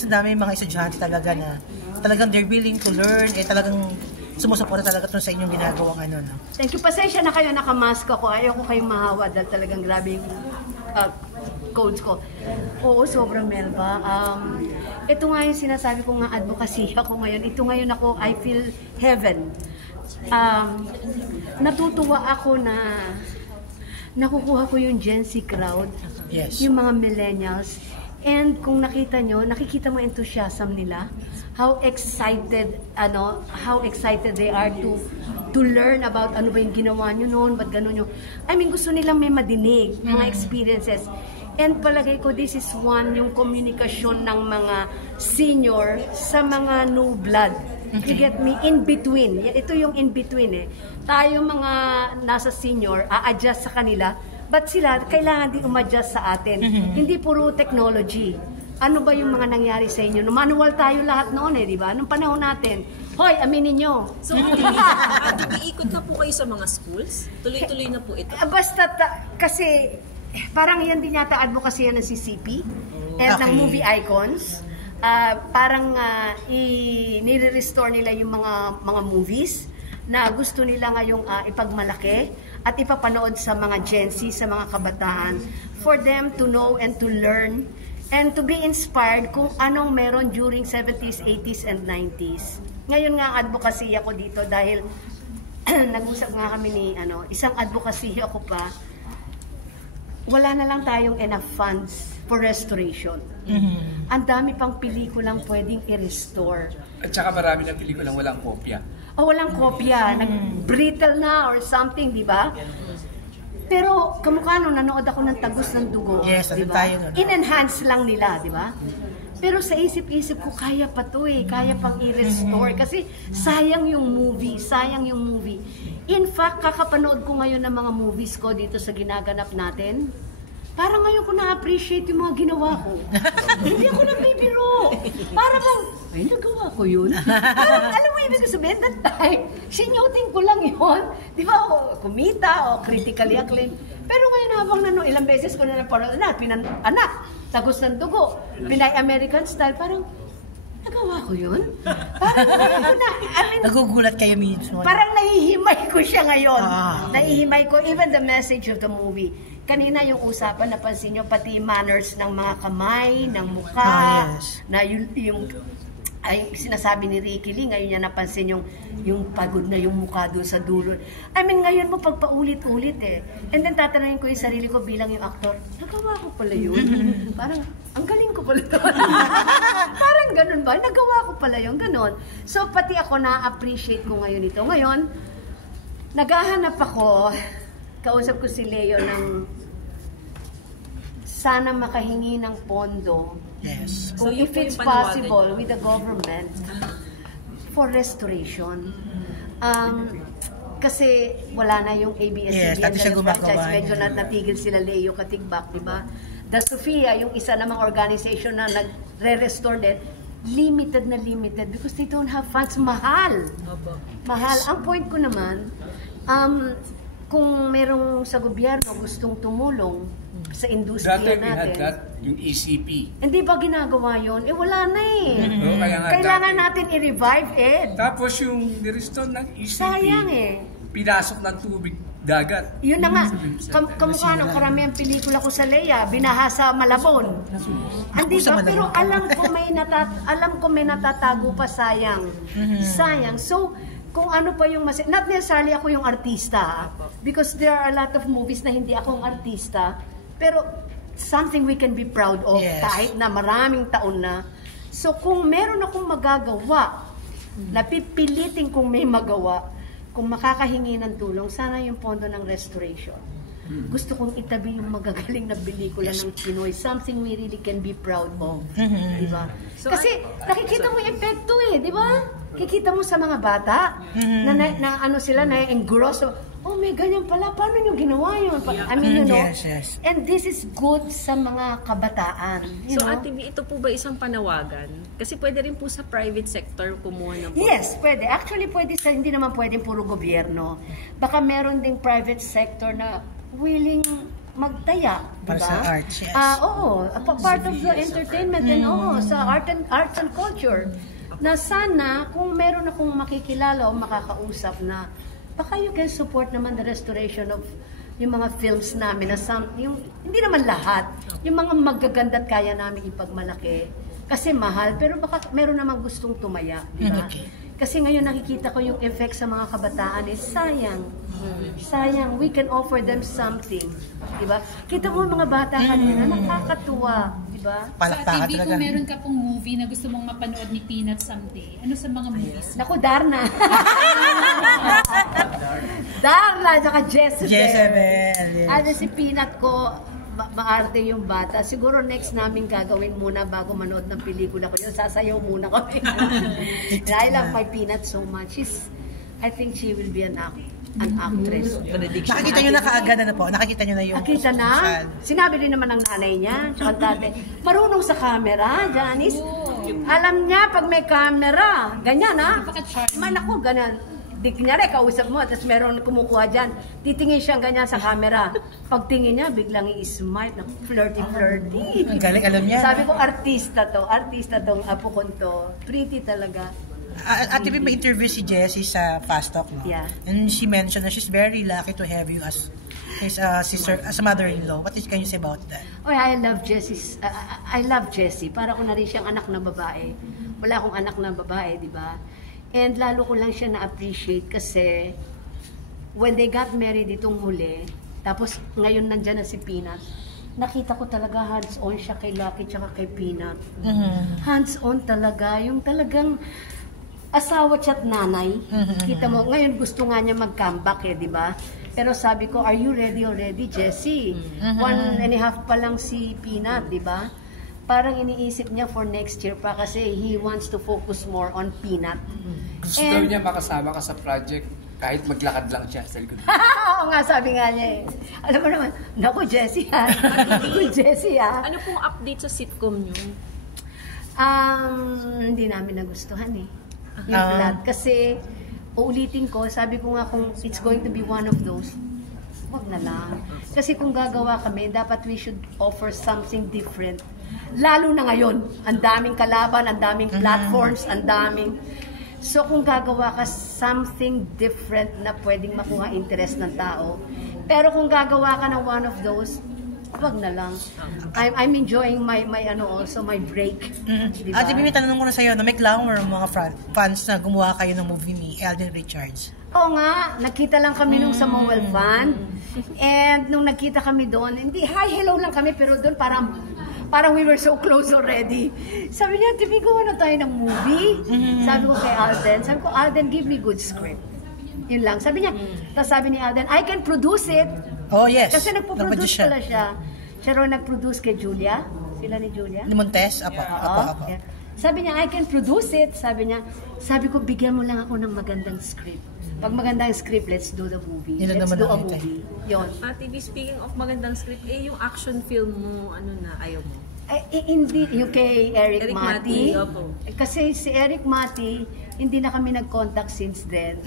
Kasi dami mga estudyante talaga na talagang they're willing to learn, talagang sumusuporta talaga sa inyong ginagawang ano. No? Thank you. Pasensya na kayo, nakamask ako. Ayaw ko kayong mahawa dahil talagang grabe yung codes ko. Oo, sobrang Melba. Ito nga yung sinasabi ko nga advocacy ako ngayon. Ito ngayon ako, I feel heaven. Natutuwa ako na nakukuha ko yung Gen Z crowd, yung mga millennials. And kung nakita nyo, nakikita mo enthusiasm nila, how excited they are to learn about ano ba yung ginawa nyo noon, ba't gano'n yung, I mean, gusto nilang may madinig, mga experiences. And palagay ko, this is one, yung komunikasyon ng mga senior sa mga new blood. You get me? In between. Ito yung in between Tayo mga nasa senior, a-adjust sa kanila, but sila, kailangan din umadjust sa atin. Hindi puro technology. Ano ba yung mga nangyari sa inyo? No, manual tayo lahat noon di ba? Nung panahon natin. Hoy, aminin nyo. So, iikot na po kayo sa mga schools? Tuloy-tuloy na po ito? Basta, kasi, parang yan din yata advocacy ng CCP and ng movie icons. Parang nire-restore nila yung mga movies na gusto nila ngayong ipagmalaki at ipapanood sa mga Gen Z, sa mga kabataan, for them to know and to learn and to be inspired kung anong meron during 70s, 80s, and 90s. Ngayon nga advocacy ako dito dahil nag-usap nga kami ni isang advocacy ako pa, wala na lang tayong enough funds for restoration. Ang dami pang pelikulang pwedeng i-restore. At saka marami na pelikulang walang kopya. Walang kopya. Nag-brittle na or something, di ba? Pero kamukha nung nanood ako ng Tagos ng Dugo. Yes, diba? In-enhance lang nila, di ba? Pero sa isip-isip ko, kaya pa to kaya pang i-restore. Kasi sayang yung movie, In fact, kakapanood ko ngayon ng mga movies ko dito sa ginaganap natin. Parang ngayon ko na-appreciate yung mga ginawa ko. Hindi ako nagbibiro. Parang ay, nagawa ko yun. Parang, alam mo, ibig sabihin, that time, sinuting ko lang yun. Di ba, kumita, o critically acclaimed. Pero ngayon habang ilang beses ko na napanood, anak, Tagos ng Dugo, Pinay American Style, parang, nagawa ko yun? Parang, nagugulat kayo mismo. Parang nahihimay ko siya ngayon. Nahihimay ko, even the message of the movie. Kanina yung usapan, napansin nyo, pati manners ng mga kamay, ng mukha, na yung ay sinasabi ni Ricky Lee, ngayon niya napansin yung pagod na yung mukha doon sa dulo. I mean, ngayon mo pagpaulit-ulit And then tatanungin ko yung sarili ko bilang yung aktor, nagawa ko pala yun. Parang, ang galing ko pala doon. Parang ganun ba? Nagawa ko pala yun, ganun. So, pati ako na-appreciate ko ngayon ito. Ngayon, naghahanap ako, kausap ko si Leo ng sana makahingi ng pondo. Yes. Kung if it's possible with the government for restoration. Kasi wala na yung ABS-CBN franchise, medyo natigil sila Leo Katigbak, di ba? The Sofia, yung isa namang organization na nagre-restore din, limited because they don't have funds. Mahal. Ang point ko naman, kung merong sa gobyerno gustong tumulong sa industriya natin. Dati yung ECP. Hindi ba ginagawa yun? Wala na Kailangan natin i-revive Tapos yung nirestore ng ECP. Sayang Pinasok ng tubig dagat. Yun na nga. Kamukha ng karamihang pelikula ko sa Leia, binaha sa Malabon. Hindi ba? Pero alam ko may natatago pa, sayang. Sayang. So, kung ano pa yung not necessarily ako yung artista, because there are a lot of movies na hindi ako ang artista, pero something we can be proud of kahit na maraming taon na. So kung meron akong magagawa, napipilitin kung may magawa, kung makakahingi ng tulong, sana yung pondo ng restoration. Gusto kong itabi yung magagaling na pelikula ng Pinoy, something we really can be proud of. Diba? Kasi nakikita mo yung epekto di ba? Kikita mo sa mga bata na ano sila, na-engross. May ganyan pala. Paano nyo ginawa yun? I mean, And this is good sa mga kabataan. So, Ate B, ito po ba isang panawagan? Kasi pwede rin po sa private sector kumuha ng pondo. Yes, pwede. Actually, pwede hindi naman pwedeng puro gobyerno. Baka meron ding private sector na willing magtaya, di Para ba? sa arts, yes. Oo, part of the entertainment and sa arts and culture. Na sana kung meron akong makikilala o makakausap na baka you can support naman the restoration of yung mga films namin na yung hindi naman lahat, yung mga magaganda at kaya namin ipagmalaki kasi mahal pero baka meron namang gustong tumaya, di ba? Okay. Kasi ngayon nakikita ko yung effect sa mga kabataan sayang. Sayang, we can offer them something. Diba? Kita mo mga bata kanina, nakakatuwa. Diba? Sa Palakpakan TV, talaga. kung meron ka pong movie na gusto mong mapanood ni Peanut someday, ano sa mga movies? Naku, Darna. Darna, tsaka Jezebel. Jezebel, yes. Ano si Peanut ko, maarte yung bata. Siguro next namin gagawin muna bago manood ng pelikula ko yun. Sasayaw muna kami. I love my Peanut so much. I think she will be an actress. Nakakita nyo na kaagad na po? Nakakita nyo na yung... Nakita na. Sinabi din naman ng nanay niya, tsaka tatay. Marunong sa camera, Janice. Alam niya pag may camera, ganyan ha. Man ako, ganyan. Di kunyari, kausap mo, tapos meron kumukuha dyan. Titingin siya ganyan sa camera. Pagtingin niya, biglang i-smile, flirty-flirty. Ang galing, alam niya. Sabi ko, artista tong apo ko to. Pretty talaga. Ate B, may interview si Jessie sa Fast Talk, no? Yeah. And she mentioned that she's very lucky to have you as his sister, as a mother-in-law. What can you say about that? Oh, I love Jessie. I love Jessie. Para ko na rin siyang anak na babae. Wala akong anak na babae, di ba? And lalo ko lang siya na-appreciate kasi when they got married itong huli, tapos ngayon nandyan na si Peanut, nakita ko talaga hands-on siya kay Lucky tsaka kay Peanut. Hands-on talaga. Yung talagang asawa at nanay. Kita mo, ngayon gusto nga niya mag-comeback di ba? Pero sabi ko, are you ready already, Jessie? 1.5 pa lang si Peanut, di ba? Parang iniisip niya for next year pa kasi he wants to focus more on Peanut. Gusto daw niya makasama ka sa project kahit maglakad lang siya sa likod. Oo nga, sabi nga niya Alam mo naman, naku, Jessie ha. Naku, Jessie ha. Ano pong update sa sitcom nyo? Hindi namin nagustuhan yung plot. Kasi, uulitin ko, sabi ko nga kung it's going to be one of those, wag na lang. Kasi kung gagawa kami, dapat we should offer something different. Lalo na ngayon, ang daming kalaban, ang daming platforms, ang daming... So kung gagawa ka something different na pwedeng makuha interest ng tao, pero kung gagawa ka ng one of those, wag na lang. I'm enjoying my also my break. Diba? Ate B, may tanong ko na sa'yo, na may clamor mga fans na gumawa kayo ng movie ni Alden Richards. Oo nga, nakita lang kami nung sa Mowell Fan. And nung nakita kami doon, hindi, hi, hello lang kami, pero doon parang we were so close already. Sabi niya, Tibi, gawa na tayo ng movie. Sabi ko kay Alden, give me good script. Yun lang. Sabi niya, tapos sabi ni Alden, I can produce it. Oh, yes. Kasi nagpo-produce pala siya. Siya rin nag-produce kay Julia. Sila ni Julia. Ni Montes? Apo. Yeah. Sabi niya, I can produce it. Sabi ko, bigyan mo lang ako ng magandang script. Pag magandang script, let's do the movie. Yun Let's naman do a nakita. movie. Yun. Ate B, speaking of magandang script, yung action film mo, ayaw mo? Hindi, yung kay Eric Mati. Opo. Kasi si Eric Mati, hindi na kami nag-contact since then.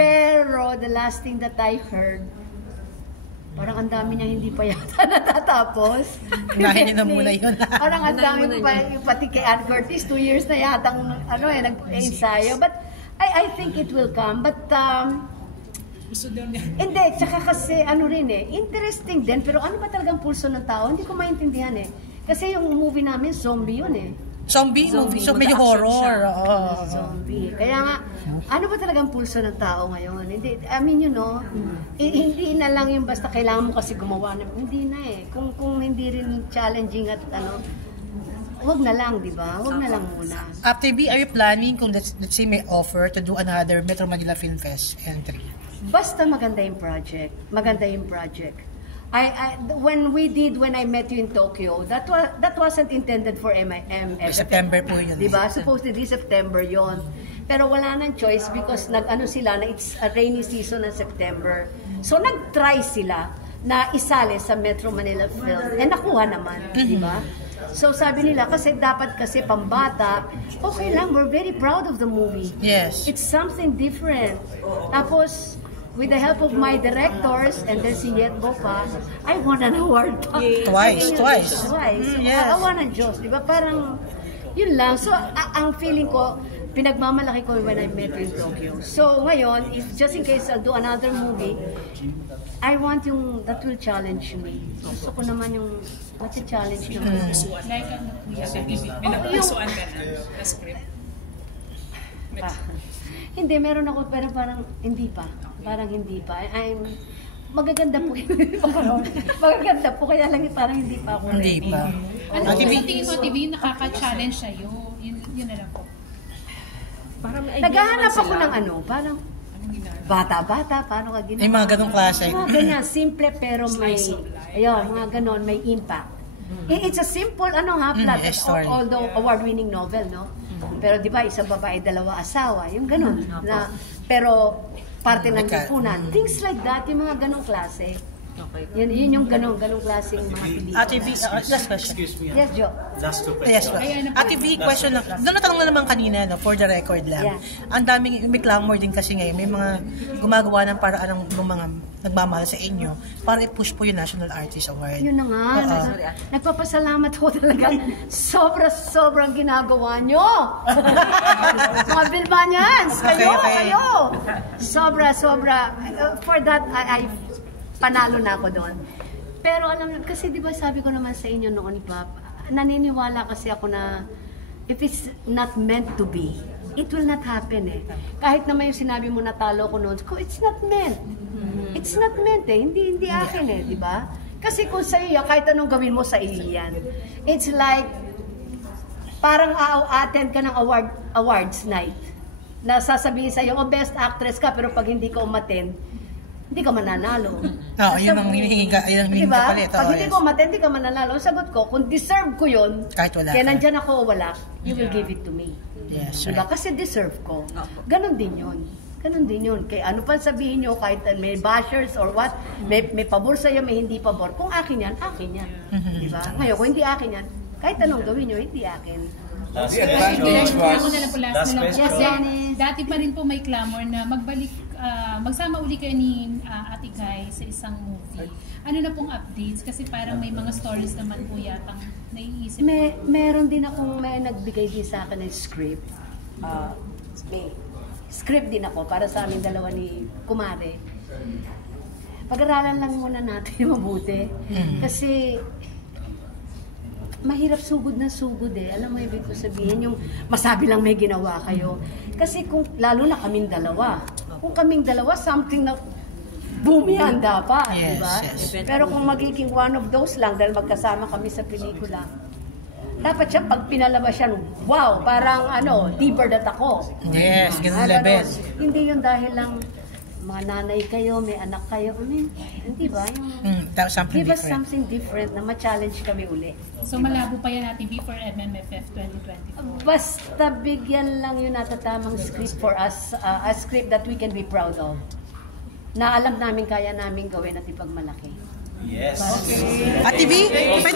Pero the last thing that I heard, parang ang dami niya hindi pa yata natatapos. Unahin niyo na muna yun. Parang ang dami pa, yung pati kay Ann Curtis, 2 years na yata nag-ensayo. But I think it will come. But Gusto daw niya. hindi, tsaka kasi interesting din. Pero ano ba talagang pulso ng tao? Hindi ko maintindihan Kasi yung movie namin, zombie yun Zombie movie, so medyo horror. Oo. Zombie. Kaya nga, ano ba talagang pulso ng tao ngayon? Hindi, I mean, hindi na lang yung basta kailangan mo kasi gumawa na. Hindi na Kung hindi rin challenging at wag na lang, di ba? Wag na lang muna. After B, are you planning kung let's say may offer to do another Metro Manila Film Fest entry? Basta maganda yung project. Maganda yung project. When I met you in Tokyo, that wasn't intended for MIM. September po yun. Diba? Supposedly September yon. Pero wala nang choice because sila na it's a rainy season ng September. So nag-try sila na isali sa Metro Manila Film. Nakuha naman, diba? So sabi nila, dapat pambata, okay lang, we're very proud of the movie. Yes. It's something different. Tapos, with the help of my directors, and then si Yet Bopa, I won an award pa. Twice. Yes. Awa ng Diyos, di ba? Parang, yun lang. So, ang feeling ko, pinagmamalaki ko when I met you in Tokyo. So, ngayon, if just in case I'll do another movie, I want yung, that will challenge me. Gusto ko naman yung, challenge yung Like ano po yan? May napagsuan ka na script? Hindi, meron ako, pero parang hindi pa. Parang hindi pa. Magaganda po magaganda po, kaya lang parang hindi pa ako ready. Hindi pa. Ano sa tingin mo, TV, nakaka-challenge sa'yo? Yun na lang po. Para may idea Naghahanap naman ako sila. ng ano, parang bata-bata, paano ka ginawa? Yung mga ganong klase. Mga ganyan, simple pero may, ayun, mga ganon, may impact. It's a simple, plot, yes, story. although award-winning novel, no? Pero di ba, isang babae, dalawa asawa, yung ganon. Na, pero, parte ng lipunan. Things like that, yung mga ganong klase. Okay. Yun yung ganong klaseng mga pelikula. Ate V, last question. Yes, Jo. Last two Yes, questions. Ate V, question lang. Doon natanong na naman kanina, no, for the record lang. Yeah. Ang daming, may clamor din kasi ngayon. May mga gumagawa ng paraan ng mga nagmamahal sa inyo para i-push po yung National Artist Award. Yun na nga. Nagpapasalamat ho talaga. Sobrang ginagawa nyo. Mga Bilbanians, kayo. Sobra. For that, I panalo na ako doon. Pero alam mo, kasi di ba sabi ko naman sa inyo noon ni Papa, naniniwala kasi ako na if it's not meant to be, it will not happen eh. Kahit naman yung sinabi mo natalo ko noon, it's not meant. It's not meant eh. Hindi akin eh, di ba? Kasi kung sa iyo, kahit anong gawin mo sa iyo yan, it's like, parang attend ka ng awards night. Na sasabihin sa iyo, best actress ka, pero pag hindi ka umattend, hindi ka mananalo. Yun ang hinihingi ka diba? palit. Pag hindi ko umattend, hindi ka mananalo. Ang sagot ko, kung deserve ko yun, kahit wala kaya ka. nandyan ako o wala, you will give it to me. Yes, Diba? right. Kasi deserve ko. Ganon din yun. Kaya ano pa sabihin nyo, kahit may bashers or what, may pabor sa'yo, may hindi pabor. Kung akin yan, akin yan. Diba? Ngayon, kung hindi akin yan, kahit anong gawin nyo, hindi akin. Last The question. advantage Ako na lang po, Last last na lang po. question. Yes, Janice. Dati pa rin po may clamor na magsama uli kayo ni Ate Kai sa isang movie. Ano na pong updates? Kasi parang may mga stories naman po yatang naiisip. Meron din akong may nagbigay din sa akin ng script. May script din ako para sa aming dalawa ni Kumare. Pag-aralan lang muna natin mabuti. Kasi mahirap sugod na sugod eh. Alam mo ibig ko sabihin, yung masabi lang may ginawa kayo. Kasi kung, lalo na kaming dalawa. Kung kaming dalawa, something na bumihan dapat, Yes, di ba? yes. Pero kung magiging one of those lang, dahil magkasama kami sa pelikula, dapat siya, pag pinalabas yan, wow, parang deeper that ako. Yes, ganun Ah, level. ganon. Hindi yun dahil lang mga nanay kayo, may anak kayo. Hindi ba? That's something Give us different. something different na ma-challenge kami uli. So malabo pa yan natin before MMFF 2024. Basta bigyan lang yun natatamang script for us, a script that we can be proud of. Na alam namin, kaya namin gawin at ipagmalaki. Yes. Ate V, pwede